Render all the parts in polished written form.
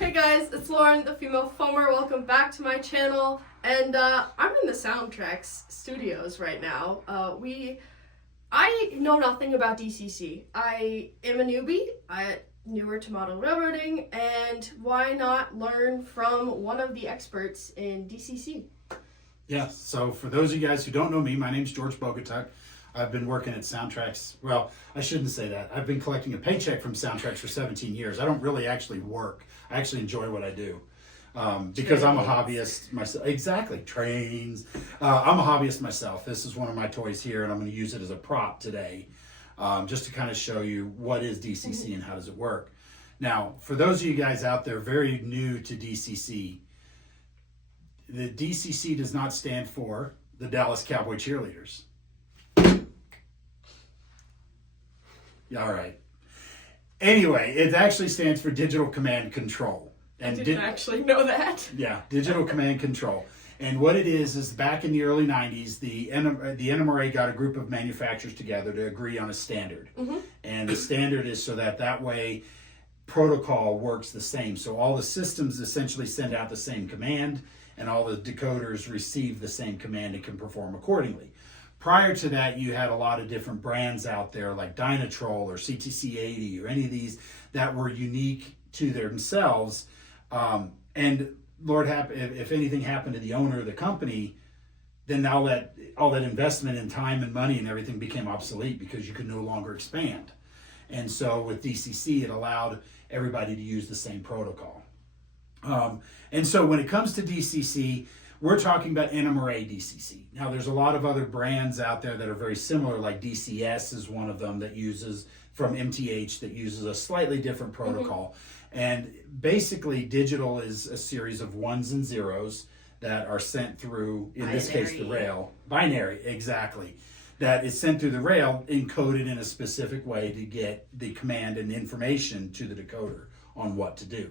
Hey guys, it's Lauren, the female foamer. Welcome back to my channel. And I'm in the SoundTraxx studios right now. I know nothing about DCC. I am a newbie. I'm newer to model railroading, and why not learn from one of the experts in DCC? Yeah, so for those of you guys who don't know me, my name's George Bogatuk. I've been working at SoundTraxx. Well, I shouldn't say that. I've been collecting a paycheck from SoundTraxx for 17 years. I don't really actually work. I actually enjoy what I do. Because I'm a hobbyist myself. Exactly, trains. I'm a hobbyist myself. This is one of my toys here, and I'm going to use it as a prop today, just to kind of show you what is DCC and how does it work. Now, for those of you guys out there very new to DCC, the DCC does not stand for the Dallas Cowboy Cheerleaders. Yeah, all right. Anyway, it actually stands for Digital Command Control. And I didn't actually know that. Yeah, Digital Command Control. And what it is back in the early 90s, the NMRA got a group of manufacturers together to agree on a standard. And the standard is so that way protocol works the same. So all the systems essentially send out the same command, and all the decoders receive the same command and can perform accordingly. Prior to that, you had a lot of different brands out there like Dynatrol or CTC-80 or any of these that were unique to themselves. And Lord, if anything happened to the owner of the company, then all that investment in time and money and everything became obsolete because you could no longer expand. And so with DCC, it allowed everybody to use the same protocol. And so when it comes to DCC, we're talking about NMRA DCC. Now, there's a lot of other brands out there that are very similar, like DCS is one of them that uses, from MTH, that uses a slightly different protocol. And basically, digital is a series of ones and zeros that are sent through, in this case, the rail. Binary, exactly. That is sent through the rail, encoded in a specific way to get the command and information to the decoder on what to do.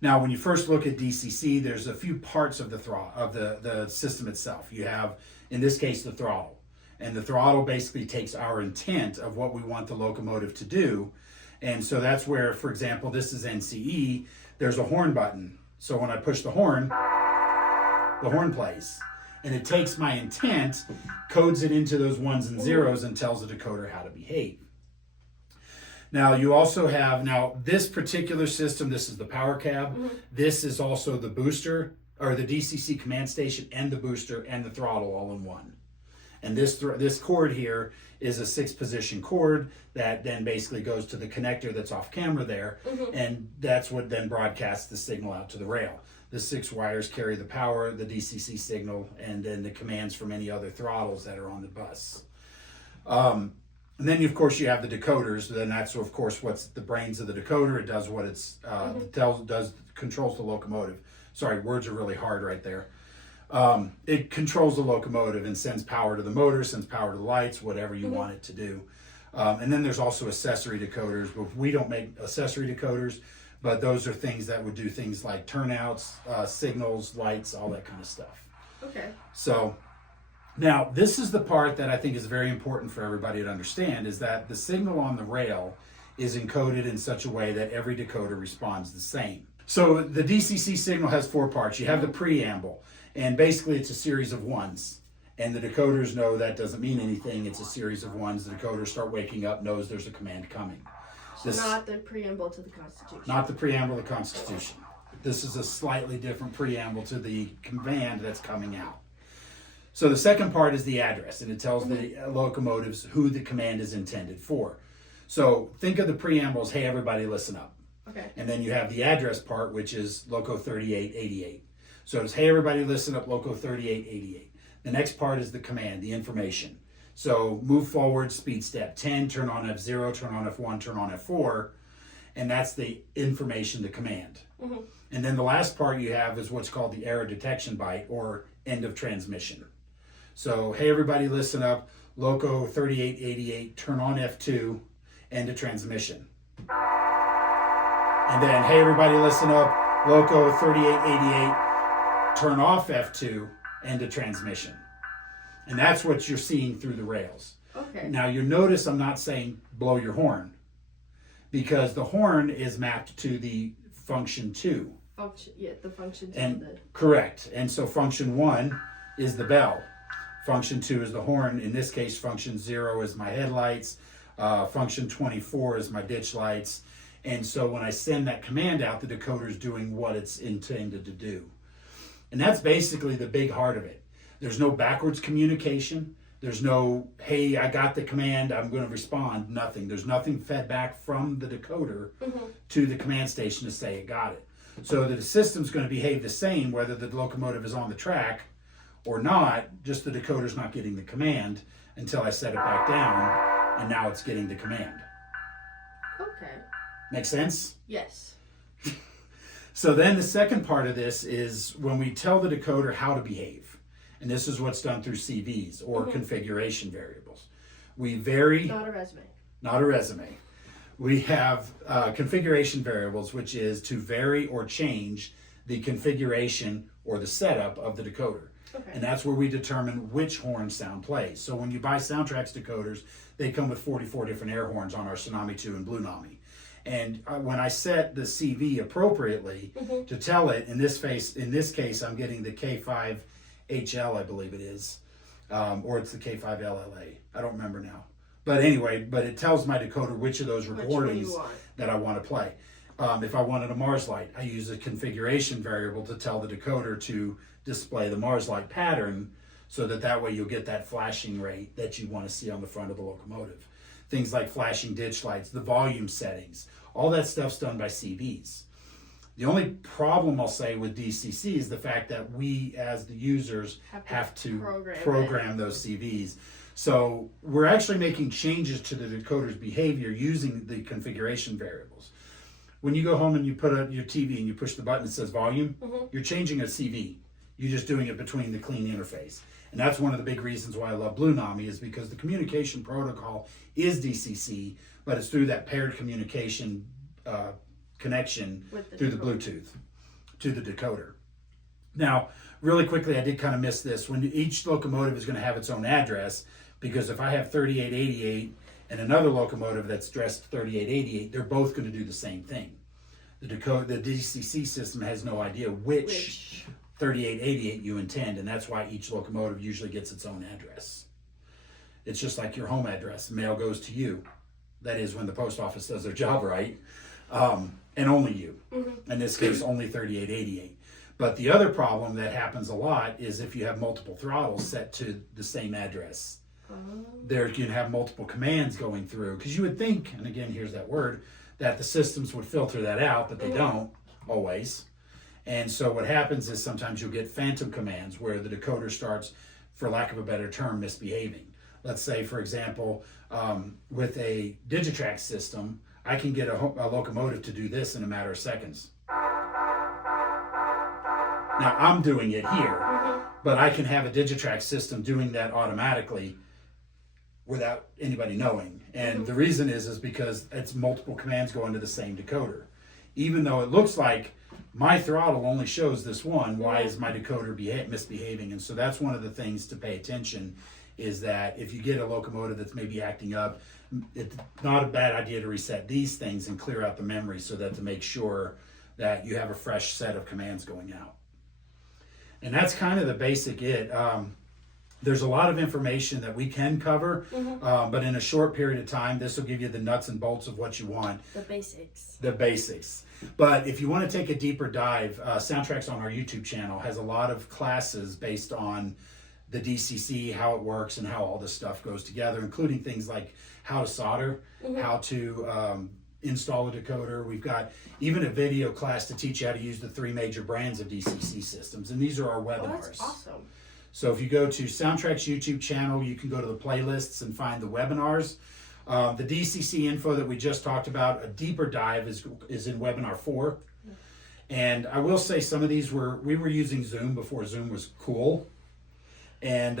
Now, when you first look at DCC, there's a few parts of the system itself. You have, in this case, the throttle. And the throttle basically takes our intent of what we want the locomotive to do. And so that's where, for example, this is NCE, there's a horn button. So when I push the horn plays. And it takes my intent, codes it into those ones and zeros, and tells the decoder how to behave. Now, you also have, this particular system, this is the power cab. This is also the booster, or the DCC command station, and the booster, and the throttle all in one. And this cord here is a 6-position cord that then basically goes to the connector that's off camera there, and that's what then broadcasts the signal out to the rail. The 6 wires carry the power, the DCC signal, and then the commands from any other throttles that are on the bus. And then, of course, you have the decoders. Then that's, of course, what's the brains of the decoder. It does what it's controls the locomotive. Sorry, words are really hard right there. It controls the locomotive and sends power to the motor, sends power to the lights, whatever you want it to do. And then there's also accessory decoders. But we don't make accessory decoders, but those are things that would do things like turnouts, signals, lights, all that kind of stuff. Okay. So now, this is the part that I think is very important for everybody to understand, is that the signal on the rail is encoded in such a way that every decoder responds the same. So the DCC signal has 4 parts. You have the preamble, and basically it's a series of ones. And the decoders know that doesn't mean anything. It's a series of ones. The decoders start waking up, knows there's a command coming. So not the preamble to the Constitution. Not the preamble to the Constitution. This is a slightly different preamble to the command that's coming out. So the second part is the address, and it tells the locomotives who the command is intended for. So think of the preambles, hey, everybody listen up. Okay. And then you have the address part, which is Loco 3888. So it's, hey, everybody listen up, Loco 3888. The next part is the command, the information. So move forward, speed step 10, turn on F0, turn on F1, turn on F4. And that's the information, the command. And then the last part you have is what's called the error detection byte, or end of transmission. So, hey, everybody listen up, Loco 3888, turn on F2, end of transmission. And then, hey, everybody listen up, Loco 3888, turn off F2, end of transmission. And that's what you're seeing through the rails. Okay. Now, you notice I'm not saying blow your horn, because the horn is mapped to the function 2. The function 2. And correct. And so function 1 is the bell. Function 2 is the horn. In this case, function 0 is my headlights. Function 24 is my ditch lights. And so when I send that command out, the decoder is doing what it's intended to do. And that's basically the big heart of it. There's no backwards communication. There's no, hey, I got the command, I'm going to respond. Nothing. There's nothing fed back from the decoder to the command station to say it got it. So the system's going to behave the same whether the locomotive is on the track or not, just the decoder's not getting the command until I set it back down, and now it's getting the command. Okay. Make sense? Yes. So then the second part of this is when we tell the decoder how to behave. And this is what's done through CVs or configuration variables. We vary... Not a resume. Not a resume. We have configuration variables, which is to vary or change the configuration or the setup of the decoder. Okay. And that's where we determine which horn sound plays. So when you buy SoundTraxx decoders, they come with 44 different air horns on our Tsunami 2 and Blue Nami. And when I set the CV appropriately to tell it, in this case, I'm getting the K5HL, I believe it is, or it's the K5LLA. I don't remember now. But anyway, it tells my decoder which of those recordings that I want to play. If I wanted a Mars light, I use a configuration variable to tell the decoder to display the Mars light pattern so that way you'll get that flashing rate that you want to see on the front of the locomotive. Things like flashing ditch lights, the volume settings, all that stuff's done by CVs. The only problem I'll say with DCC is the fact that we as the users have to program those CVs. So we're actually making changes to the decoder's behavior using the configuration variables. When you go home and you put on your TV and you push the button that says volume, you're changing a CV. You're just doing it between the clean interface. And that's one of the big reasons why I love Blue Nami is because the communication protocol is DCC, but it's through that paired communication connection through the Bluetooth to the decoder. Now, really quickly, I did kind of miss this. When each locomotive is going to have its own address, because if I have 3888 and another locomotive that's dressed 3888, they're both going to do the same thing. The DCC system has no idea which 3888 you intend, and that's why each locomotive usually gets its own address. It's just like your home address. Mail goes to you. That is when the post office does their job right, and only you. In this case, only 3888. But the other problem that happens a lot is if you have multiple throttles set to the same address. There you can have multiple commands going through, because you would think, and again, here's that word, that the systems would filter that out, but they don't always. And so what happens is sometimes you'll get phantom commands where the decoder starts, for lack of a better term, misbehaving. Let's say, for example, with a Digitrax system, I can get a locomotive to do this in a matter of seconds. Now, I'm doing it here, but I can have a Digitrax system doing that automatically without anybody knowing. And the reason is because it's multiple commands going to the same decoder. Even though it looks like my throttle only shows this one, why is my decoder misbehaving? And so that's one of the things to pay attention, is that if you get a locomotive that's maybe acting up, it's not a bad idea to reset these things and clear out the memory so that to make sure that you have a fresh set of commands going out. And that's kind of the basic it. There's a lot of information that we can cover, but in a short period of time, this will give you the nuts and bolts of what you want. The basics. The basics. But if you want to take a deeper dive, SoundTraxx on our YouTube channel has a lot of classes based on the DCC, how it works, and how all this stuff goes together, including things like how to solder, how to install a decoder. We've got even a video class to teach you how to use the 3 major brands of DCC systems, and these are our webinars. Oh, that's awesome. So if you go to SoundTraxx YouTube channel, you can go to the playlists and find the webinars. The DCC info that we just talked about, a deeper dive is in webinar 4. And I will say some of these we were using Zoom before Zoom was cool. And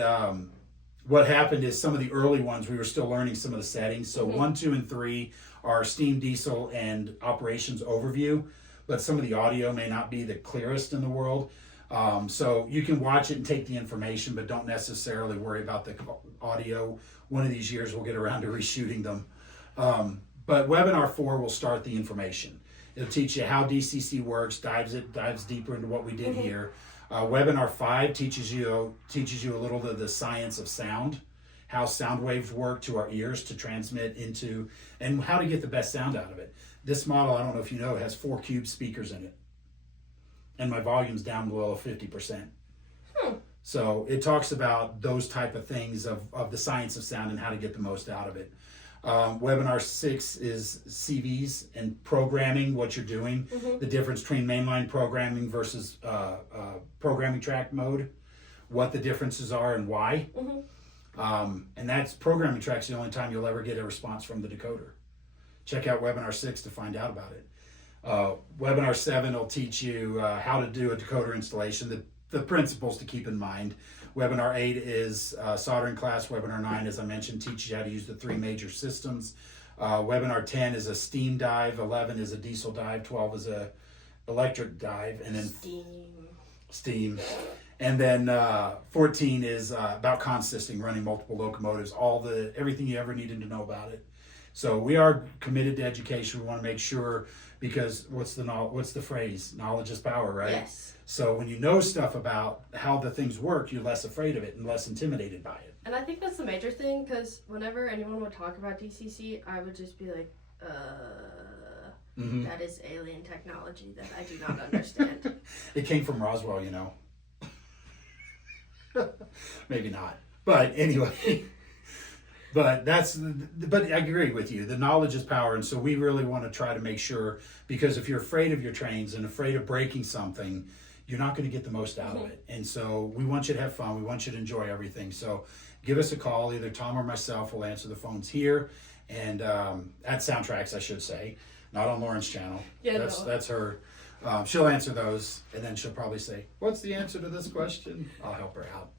what happened is some of the early ones, we were still learning some of the settings. So 1, 2, and 3 are steam, diesel, and operations overview. But some of the audio may not be the clearest in the world. So you can watch it and take the information, but don't necessarily worry about the audio. One of these years we'll get around to reshooting them. But webinar 4 will start the information. It'll teach you how DCC works, dives deeper into what we did here. Webinar 5 teaches you a little of the science of sound, how sound waves work to our ears to transmit into, and how to get the best sound out of it. This model, I don't know if you know, has 4 cube speakers in it, and my volume's down below 50%. So it talks about those type of things of the science of sound and how to get the most out of it. Webinar 6 is CVs and programming, what you're doing, the difference between mainline programming versus programming track mode, what the differences are and why. And that's programming tracks the only time you'll ever get a response from the decoder. Check out Webinar 6 to find out about it. Webinar 7 will teach you how to do a decoder installation, the principles to keep in mind. Webinar 8 is soldering class. Webinar 9, as I mentioned, teaches you how to use the 3 major systems. Webinar 10 is a steam dive. 11 is a diesel dive. 12 is a electric dive. And then steam. And then 14 is about consisting, running multiple locomotives, everything you ever needed to know about it. So we are committed to education. We want to make sure, because what's the phrase? Knowledge is power, right? Yes. So when you know stuff about how the things work, you're less afraid of it and less intimidated by it. And I think that's the major thing, because whenever anyone would talk about DCC, I would just be like, that is alien technology that I do not understand. It came from Roswell, you know. Maybe not. But anyway. But I agree with you. The knowledge is power, and so we really want to try to make sure, because if you're afraid of your trains and afraid of breaking something, you're not going to get the most out of it. And so we want you to have fun. We want you to enjoy everything. So give us a call. Either Tom or myself will answer the phones here, and at SoundTraxx, I should say, not on Lauren's channel. Yeah, that's her. She'll answer those, and then she'll probably say, "What's the answer to this question?" I'll help her out.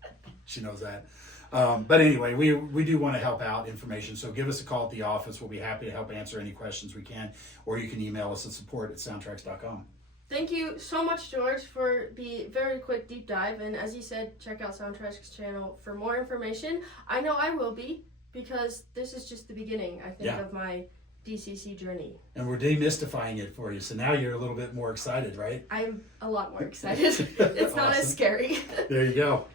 She knows that. But anyway, we do want to help out information, so give us a call at the office. We'll be happy to help answer any questions we can, or you can email us at support@soundtraxx.com. Thank you so much, George, for the very quick deep dive. And as you said, check out SoundTraxx Channel for more information. I know I will be, because this is just the beginning, I think, of my DCC journey. And we're demystifying it for you, so now you're a little bit more excited, right? I'm a lot more excited. It's not as scary. There you go.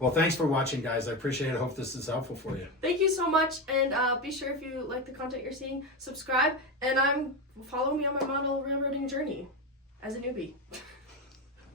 Well, thanks for watching, guys. I appreciate it. I hope this is helpful for you. Thank you so much, and be sure, if you like the content you're seeing, subscribe, and follow me on my model railroading journey as a newbie.